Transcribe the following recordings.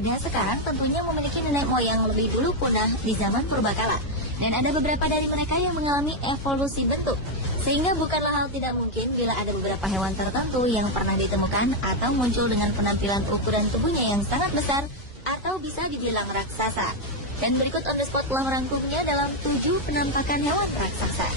ada sekarang tentunya memiliki nenek moyang lebih dulu punah di zaman purbakala. Dan ada beberapa dari mereka yang mengalami evolusi bentuk. Sehingga bukanlah hal tidak mungkin bila ada beberapa hewan tertentu yang pernah ditemukan atau muncul dengan penampilan ukuran tubuhnya yang sangat besar atau bisa dibilang raksasa. Dan berikut on the spot telah merangkumnya dalam 7 penampakan hewan raksasa.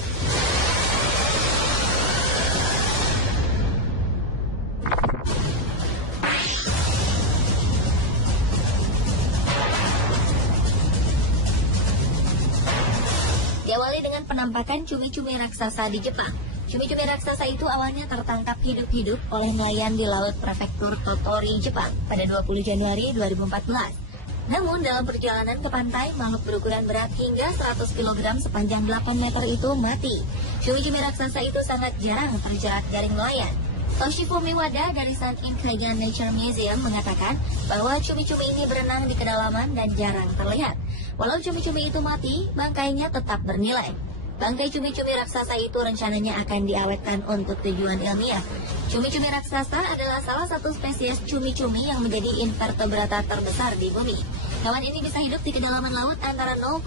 Diawali dengan penampakan cumi-cumi raksasa di Jepang. Cumi-cumi raksasa itu awalnya tertangkap hidup-hidup oleh nelayan di laut prefektur Tottori, Jepang pada 20 Januari 2014. Namun dalam perjalanan ke pantai, makhluk berukuran berat hingga 100 kg sepanjang 8 meter itu mati. Cumi-cumi raksasa itu sangat jarang terjerat jaring nelayan. Toshifumi Wada dari Sun Kaigan Nature Museum mengatakan bahwa cumi-cumi ini berenang di kedalaman dan jarang terlihat. Walau cumi-cumi itu mati, bangkainya tetap bernilai. Bangkai cumi-cumi raksasa itu rencananya akan diawetkan untuk tujuan ilmiah. Cumi-cumi raksasa adalah salah satu spesies cumi-cumi yang menjadi invertebrata terbesar di bumi. Hewan ini bisa hidup di kedalaman laut antara 0,3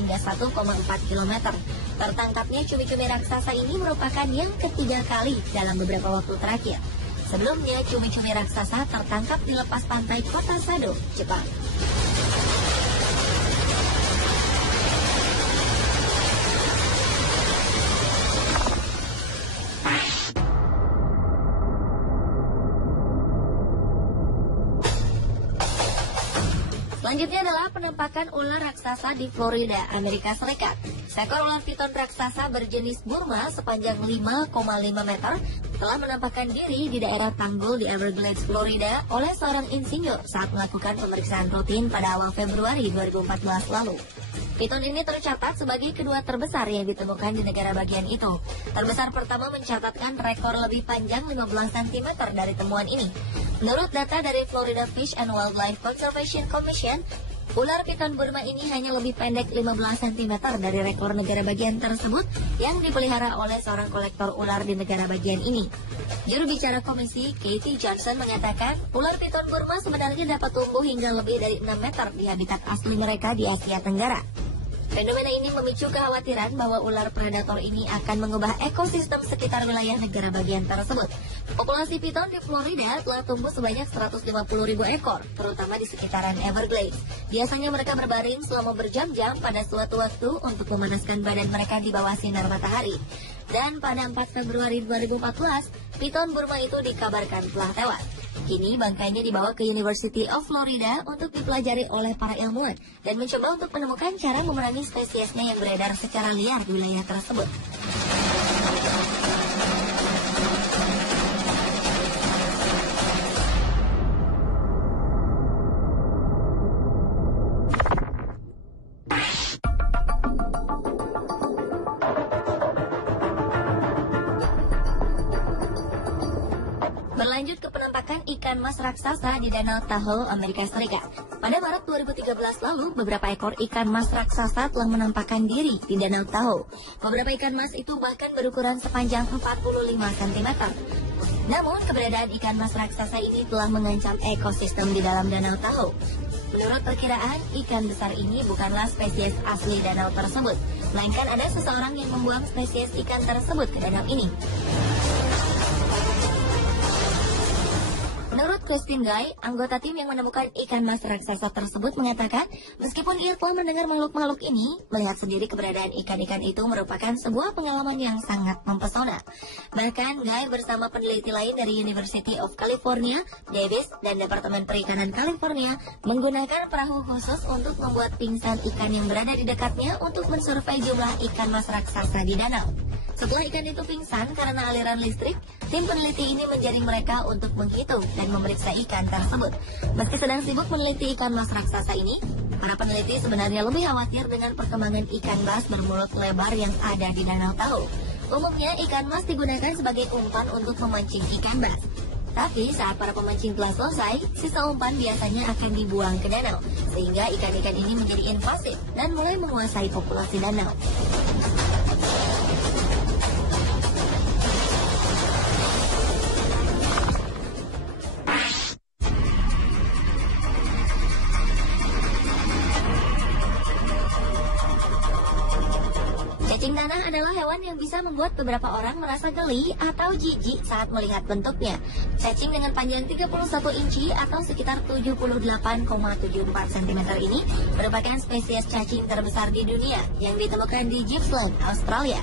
hingga 1,4 km. Tertangkapnya cumi-cumi raksasa ini merupakan yang ketiga kali dalam beberapa waktu terakhir. Sebelumnya, cumi-cumi raksasa tertangkap di lepas pantai kota Sado, Jepang. Selanjutnya adalah penampakan ular raksasa di Florida, Amerika Serikat. Seekor ular piton raksasa berjenis Burma sepanjang 5,5 meter telah menampakkan diri di daerah Tanggul di Everglades, Florida oleh seorang insinyur saat melakukan pemeriksaan rutin pada awal Februari 2014 lalu. Piton ini tercatat sebagai kedua terbesar yang ditemukan di negara bagian itu. Terbesar pertama mencatatkan rekor lebih panjang 15 cm dari temuan ini. Menurut data dari Florida Fish and Wildlife Conservation Commission, ular piton Burma ini hanya lebih pendek 15 cm dari rekor negara bagian tersebut yang dipelihara oleh seorang kolektor ular di negara bagian ini. Juru bicara komisi, Katie Johnson, mengatakan ular piton Burma sebenarnya dapat tumbuh hingga lebih dari 6 meter di habitat asli mereka di Asia Tenggara. Fenomena ini memicu kekhawatiran bahwa ular predator ini akan mengubah ekosistem sekitar wilayah negara bagian tersebut. Populasi piton di Florida telah tumbuh sebanyak 150.000 ekor, terutama di sekitaran Everglades. Biasanya mereka berbaring selama berjam-jam pada suatu waktu untuk memanaskan badan mereka di bawah sinar matahari. Dan pada 4 Februari 2014, piton Burma itu dikabarkan telah tewas. Kini bangkainya dibawa ke University of Florida untuk dipelajari oleh para ilmuwan dan mencoba untuk menemukan cara memerangi spesiesnya yang beredar secara liar di wilayah tersebut. Berlanjut ke penampakan ikan mas raksasa di Danau Tahoe, Amerika Serikat. Pada Maret 2013 lalu, beberapa ekor ikan mas raksasa telah menampakkan diri di Danau Tahoe. Beberapa ikan mas itu bahkan berukuran sepanjang 45 cm. Namun, keberadaan ikan mas raksasa ini telah mengancam ekosistem di dalam Danau Tahoe. Menurut perkiraan, ikan besar ini bukanlah spesies asli danau tersebut, melainkan ada seseorang yang membuang spesies ikan tersebut ke danau ini. Menurut Christine Guy, anggota tim yang menemukan ikan mas raksasa tersebut mengatakan, meskipun ia telah mendengar makhluk-makhluk ini, melihat sendiri keberadaan ikan-ikan itu merupakan sebuah pengalaman yang sangat mempesona. Bahkan, Guy bersama peneliti lain dari University of California, Davis, dan Departemen Perikanan California menggunakan perahu khusus untuk membuat pingsan ikan yang berada di dekatnya untuk mensurvei jumlah ikan mas raksasa di danau. Setelah ikan itu pingsan karena aliran listrik, tim peneliti ini menjaring mereka untuk menghitung dan memeriksa ikan tersebut. Meski sedang sibuk meneliti ikan mas raksasa ini, para peneliti sebenarnya lebih khawatir dengan perkembangan ikan mas bermulut lebar yang ada di Danau Tahoe. Umumnya ikan mas digunakan sebagai umpan untuk memancing ikan mas. Tapi saat para pemancing telah selesai, sisa umpan biasanya akan dibuang ke danau, sehingga ikan-ikan ini menjadi invasif dan mulai menguasai populasi danau. tanah adalah hewan yang bisa membuat beberapa orang merasa geli atau jijik saat melihat bentuknya. Cacing dengan panjang 31 inci atau sekitar 78,74 cm ini merupakan spesies cacing terbesar di dunia yang ditemukan di Gippsland, Australia.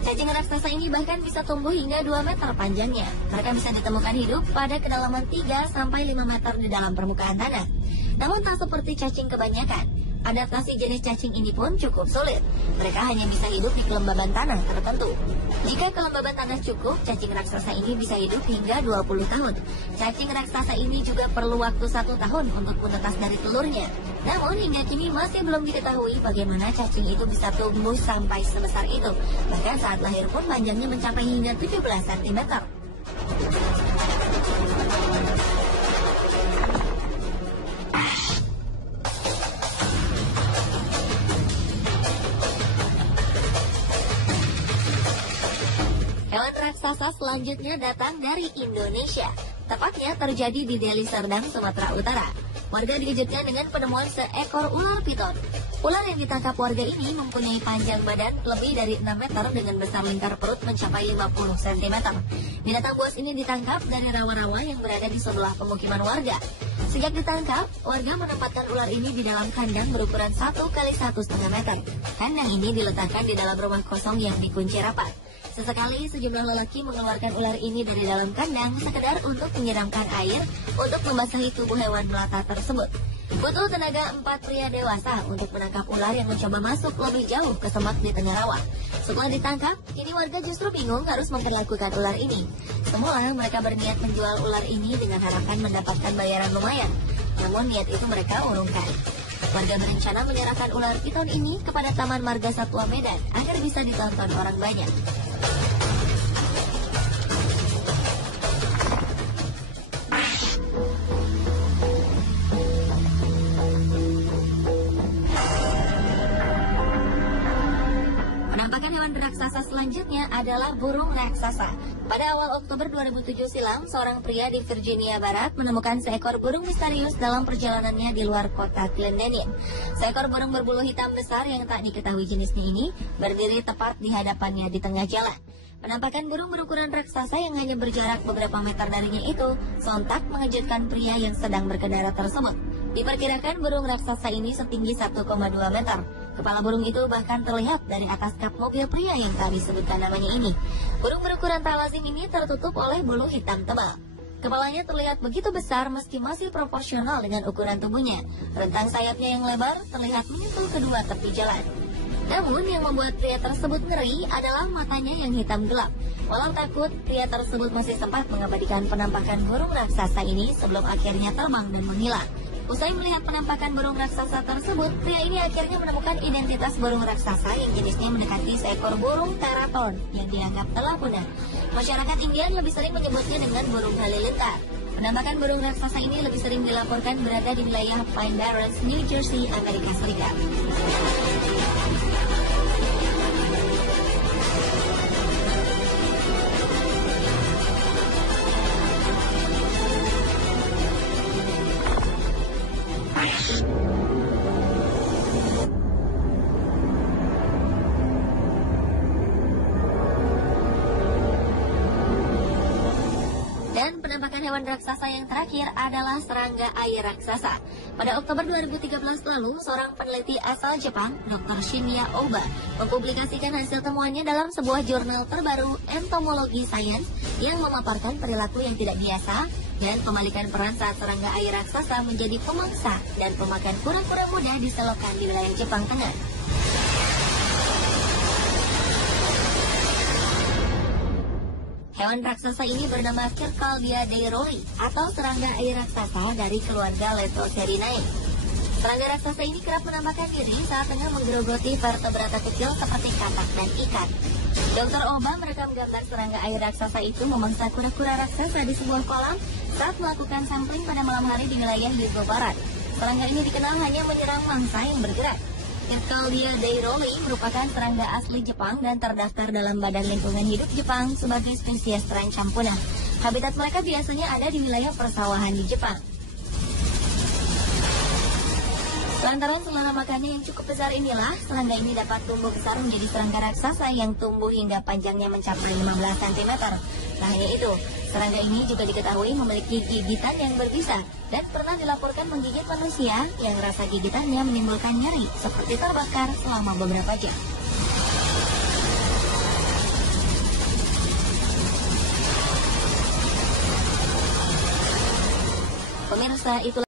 Cacing raksasa ini bahkan bisa tumbuh hingga 2 meter panjangnya. Mereka bisa ditemukan hidup pada kedalaman 3-5 meter di dalam permukaan tanah. Namun tak seperti cacing kebanyakan, adaptasi jenis cacing ini pun cukup sulit. Mereka hanya bisa hidup di kelembaban tanah tertentu. Jika kelembaban tanah cukup, cacing raksasa ini bisa hidup hingga 20 tahun. Cacing raksasa ini juga perlu waktu 1 tahun untuk menetas dari telurnya. Namun hingga kini masih belum diketahui bagaimana cacing itu bisa tumbuh sampai sebesar itu. Bahkan saat lahir pun panjangnya mencapai hingga 17 cm. Hewan raksasa selanjutnya datang dari Indonesia. Tepatnya terjadi di Deli Serdang, Sumatera Utara. Warga dikejutkan dengan penemuan seekor ular piton. Ular yang ditangkap warga ini mempunyai panjang badan lebih dari 6 meter dengan besar lingkar perut mencapai 50 cm. Binatang buas ini ditangkap dari rawa-rawa yang berada di sebelah pemukiman warga. Sejak ditangkap, warga menempatkan ular ini di dalam kandang berukuran 1 kali 1,5 meter. Kandang ini diletakkan di dalam rumah kosong yang dikunci rapat. Sesekali sejumlah lelaki mengeluarkan ular ini dari dalam kandang sekedar untuk menyiramkan air untuk membasahi tubuh hewan melata tersebut. Butuh tenaga 4 pria dewasa untuk menangkap ular yang mencoba masuk lebih jauh ke semak di tengah rawa. Setelah ditangkap, kini warga justru bingung harus memperlakukan ular ini. Semula mereka berniat menjual ular ini dengan harapan mendapatkan bayaran lumayan. Namun niat itu mereka urungkan. Warga berencana menyerahkan ular piton ini kepada Taman Marga Satwa Medan agar bisa ditonton orang banyak. Penampakan hewan raksasa selanjutnya adalah burung raksasa. Pada awal Oktober 2007 silam, seorang pria di Virginia Barat menemukan seekor burung misterius dalam perjalanannya di luar kota Glendenning. Seekor burung berbulu hitam besar yang tak diketahui jenisnya ini berdiri tepat di hadapannya di tengah jalan. Penampakan burung berukuran raksasa yang hanya berjarak beberapa meter darinya itu sontak mengejutkan pria yang sedang berkendara tersebut. Diperkirakan burung raksasa ini setinggi 1,2 meter. Kepala burung itu bahkan terlihat dari atas kap mobil pria yang tak disebutkan namanya ini. Burung berukuran tak lazim ini tertutup oleh bulu hitam tebal. Kepalanya terlihat begitu besar meski masih proporsional dengan ukuran tubuhnya. Rentang sayapnya yang lebar terlihat menyentuh kedua tepi jalan. Namun yang membuat pria tersebut ngeri adalah matanya yang hitam gelap. Walau takut, pria tersebut masih sempat mengabadikan penampakan burung raksasa ini sebelum akhirnya terbang dan menghilang. Usai melihat penampakan burung raksasa tersebut, pria ini akhirnya menemukan identitas burung raksasa yang jenisnya mendekati seekor burung teraton yang dianggap telah punah. Masyarakat Indian lebih sering menyebutnya dengan burung halilintar. Penampakan burung raksasa ini lebih sering dilaporkan berada di wilayah Pine Barrens, New Jersey, Amerika Serikat. Dan penampakan hewan raksasa yang terakhir adalah serangga air raksasa. Pada Oktober 2013 lalu, seorang peneliti asal Jepang, Dr. Shinya Oba, mempublikasikan hasil temuannya dalam sebuah jurnal terbaru Entomology Science yang memaparkan perilaku yang tidak biasa dan pembalikan peran saat serangga air raksasa menjadi pemangsa dan pemakan kura-kura muda di selokan di wilayah Jepang Tengah. Hewan raksasa ini bernama Circaldia dairoli atau serangga air raksasa dari keluarga Leptocerinae. Serangga raksasa ini kerap menampakkan diri saat tengah menggerogoti vertebrata kecil seperti katak dan ikan. Dr. Oba merekam gambar serangga air raksasa itu memangsa kura-kura raksasa di sebuah kolam saat melakukan sampling pada malam hari di wilayah Hyōgo Barat. Serangga ini dikenal hanya menyerang mangsa yang bergerak. Circaldia dairoli merupakan serangga asli Jepang dan terdaftar dalam Badan Lingkungan Hidup Jepang sebagai spesies terancam punah. Habitat mereka biasanya ada di wilayah persawahan di Jepang. Lantaran selera makannya yang cukup besar inilah, serangga ini dapat tumbuh besar menjadi serangga raksasa yang tumbuh hingga panjangnya mencapai 15 cm. Nah hanya itu, serangga ini juga diketahui memiliki gigitan yang berbisa dan pernah dilaporkan menggigit manusia yang rasa gigitannya menimbulkan nyeri seperti terbakar selama beberapa jam. Pemirsa, itu